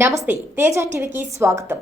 నమస్తే, తేజ టీవీకి స్వాగతం.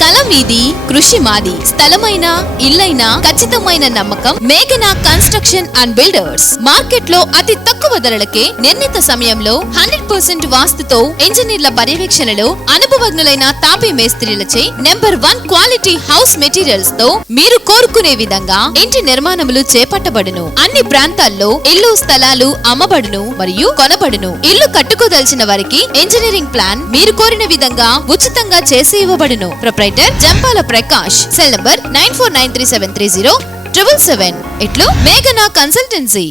కల మీది, కృషి మాది. స్థలమైన, ఇల్లైనా ఖచ్చితమైన నమ్మకం మేఘనా కన్స్ట్రక్షన్ అండ్ బిల్డర్స్. మార్కెట్ లో అతి తక్కువ ధరలకే నిర్ణీత సమయంలో 100% వాస్తుతో ఇంజనీర్ల పర్యవేక్షణలో అనుభవజ్ఞులైన తాపీ మేస్త్రీలచే నెంబర్ 1 క్వాలిటీ హౌస్ మెటీరియల్స్ తో మీరు కోరుకునే విధంగా ఇంటి నిర్మాణములు చేపట్టబడును. అన్ని ప్రాంతాల్లో ఇల్లు స్థలాలు అమ్మబడును మరియు కొనబడును. ఇల్లు కట్టుకోదలిచిన వారికి ఇంజనీరింగ్ ప్లాన్ మీరు కోరిన విధంగా ఉచితంగా చేసి ఇవ్వబడును. Proprietor Jampala Prakash. Cell number 9493730777. ఇట్లు మేఘనా కన్సల్టెన్సీ.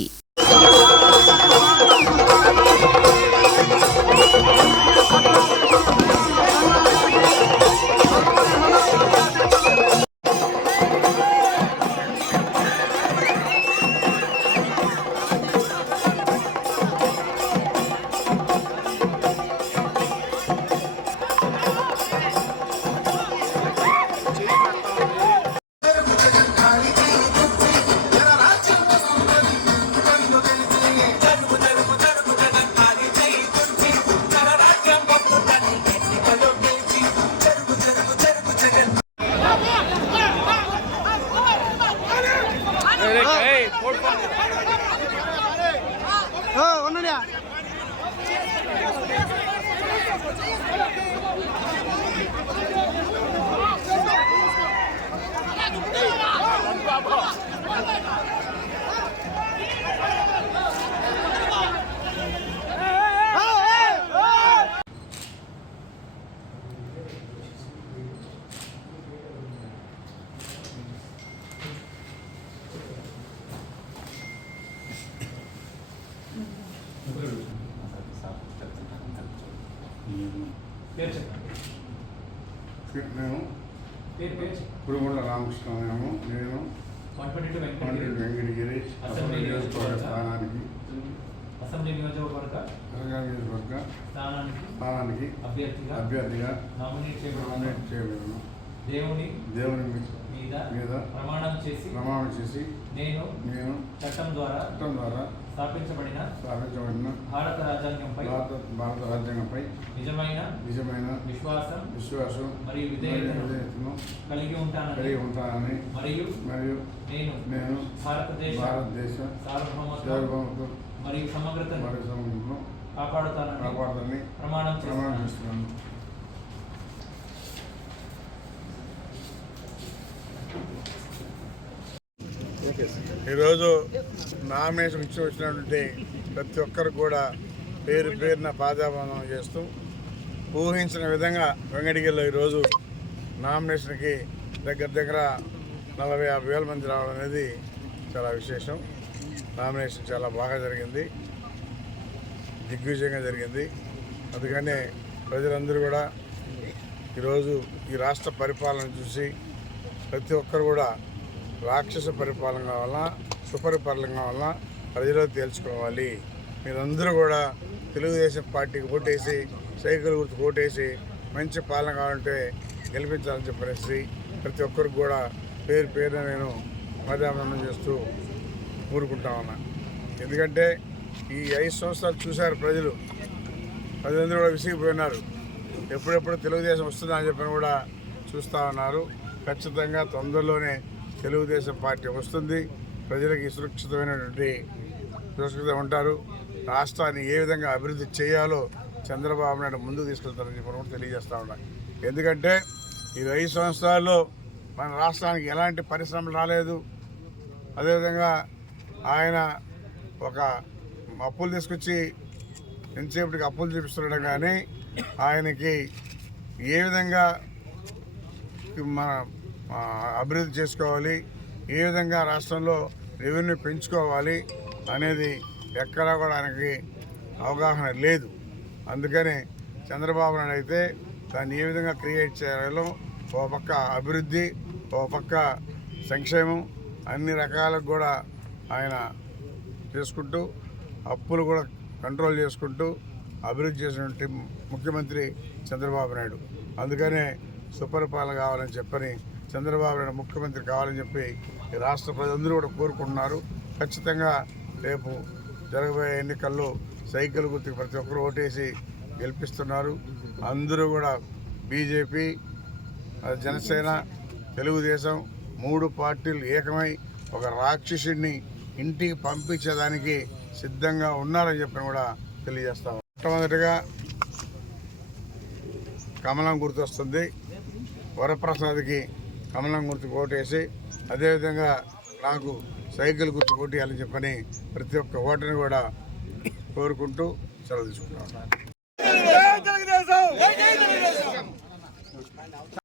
మేము కురుమూల రామకృష్ణము, నేను వెంకటగిరి అసెంబ్లీ నియోజకవర్గ స్థానానికి అభ్యర్థిగా నామినేట్ చేయబడిన దేవుని మీద ప్రమాణం చేసి నేను చట్టం ద్వారా స్థాపించబడిన భారత రాజ్యాంగంపై నిజమైన విశ్వాసం మరియు విధేయతను కలిగి ఉంటానని మరియు నేను భారతదేశ సార్వభౌమత్వం మరియు సమగ్రతను కాపాడుతానని ప్రమాణం చేస్తున్నాను. ఈరోజు నామినేషన్ ఇచ్చి వచ్చినటువంటి ప్రతి ఒక్కరు కూడా పేరున పాదాభానం చేస్తూ ఊహించిన విధంగా వెంకటగిరిలో ఈరోజు నామినేషన్కి దగ్గర 40-50 వేల మంది రావడం అనేది చాలా విశేషం. నామినేషన్ చాలా బాగా జరిగింది, దిగ్విజయంగా జరిగింది. అందుకనే ప్రజలందరూ కూడా ఈరోజు ఈ రాష్ట్ర పరిపాలన చూసి ప్రతి ఒక్కరు కూడా రాక్షస పరిపాలన కావాలా, సుపరిపాలన కావాలా ప్రజలు తేల్చుకోవాలి. మీరందరూ కూడా తెలుగుదేశం పార్టీకి ఓటేసి, సైకిల్ గుర్తుకు ఓటేసి మంచి పాలన కావాలంటే గెలిపించాలని చెప్పేసి ప్రతి ఒక్కరికి కూడా పేరున నేను మధ్యాహ్నం చేస్తూ ఊరుకుంటా ఉన్నా. ఎందుకంటే ఈ 5 సంవత్సరాలు చూశారు ప్రజలందరూ కూడా విసిగిపోయినారు. ఎప్పుడెప్పుడు తెలుగుదేశం వస్తుందా అని చెప్పని కూడా చూస్తూ ఉన్నారు. ఖచ్చితంగా తొందరలోనే తెలుగుదేశం పార్టీ వస్తుంది. ప్రజలకి సురక్షితం ఉంటారు. రాష్ట్రాన్ని ఏ విధంగా అభివృద్ధి చేయాలో చంద్రబాబు నాయుడు ముందుకు తీసుకెళ్తారని చెప్పి కూడా తెలియజేస్తూ ఉన్నాను. ఎందుకంటే ఈ 5 సంవత్సరాల్లో మన రాష్ట్రానికి ఎలాంటి పరిశ్రమలు రాలేదు. అదేవిధంగా ఆయన ఒక అప్పులు తీసుకొచ్చి ఎంతసేపటికి అప్పులు చూపిస్తుండడం కానీ ఆయనకి ఏ విధంగా మన అభివృద్ధి చేసుకోవాలి, ఏ విధంగా రాష్ట్రంలో రెవెన్యూ పెంచుకోవాలి అనేది ఎక్కడా కూడా ఆయనకి అవగాహన లేదు. అందుకని చంద్రబాబు నాయుడు అయితే దాన్ని ఏ విధంగా క్రియేట్ చేయాలో ఓ పక్క అభివృద్ధి, ఓ పక్క సంక్షేమం అన్ని రకాలకు కూడా ఆయన చేసుకుంటూ అప్పులు కూడా కంట్రోల్ చేసుకుంటూ అభివృద్ధి చేసినటువంటి ముఖ్యమంత్రి చంద్రబాబు నాయుడు. అందుకనే సుపరిపాలన కావాలని చెప్పని చంద్రబాబు నాయుడు ముఖ్యమంత్రి కావాలని చెప్పి ఈ రాష్ట్ర ప్రజలందరూ కూడా కోరుకుంటున్నారు. ఖచ్చితంగా రేపు జరగబోయే ఎన్నికల్లో సైకిల్ గుర్తుకు ప్రతి ఒక్కరు ఓటేసి గెలిపిస్తున్నారు. అందరూ కూడా బీజేపీ, జనసేన, తెలుగుదేశం 3 పార్టీలు ఏకమై ఒక రాక్షసుడిని ఇంటికి పంపించేదానికి సిద్ధంగా ఉన్నారని చెప్పి కూడా తెలియజేస్తాము. మొట్టమొదటిగా కమలం గుర్తు వస్తుంది. వరప్రసాద్కి కమలం గుర్తుకు ఓటేసి అదేవిధంగా నాకు సైకిల్ గుర్తు ఓటేయాలని చెప్పని ప్రతి ఒక్క ఓటర్ని కూడా కోరుకుంటూ సెలవు తీసుకుంటాను.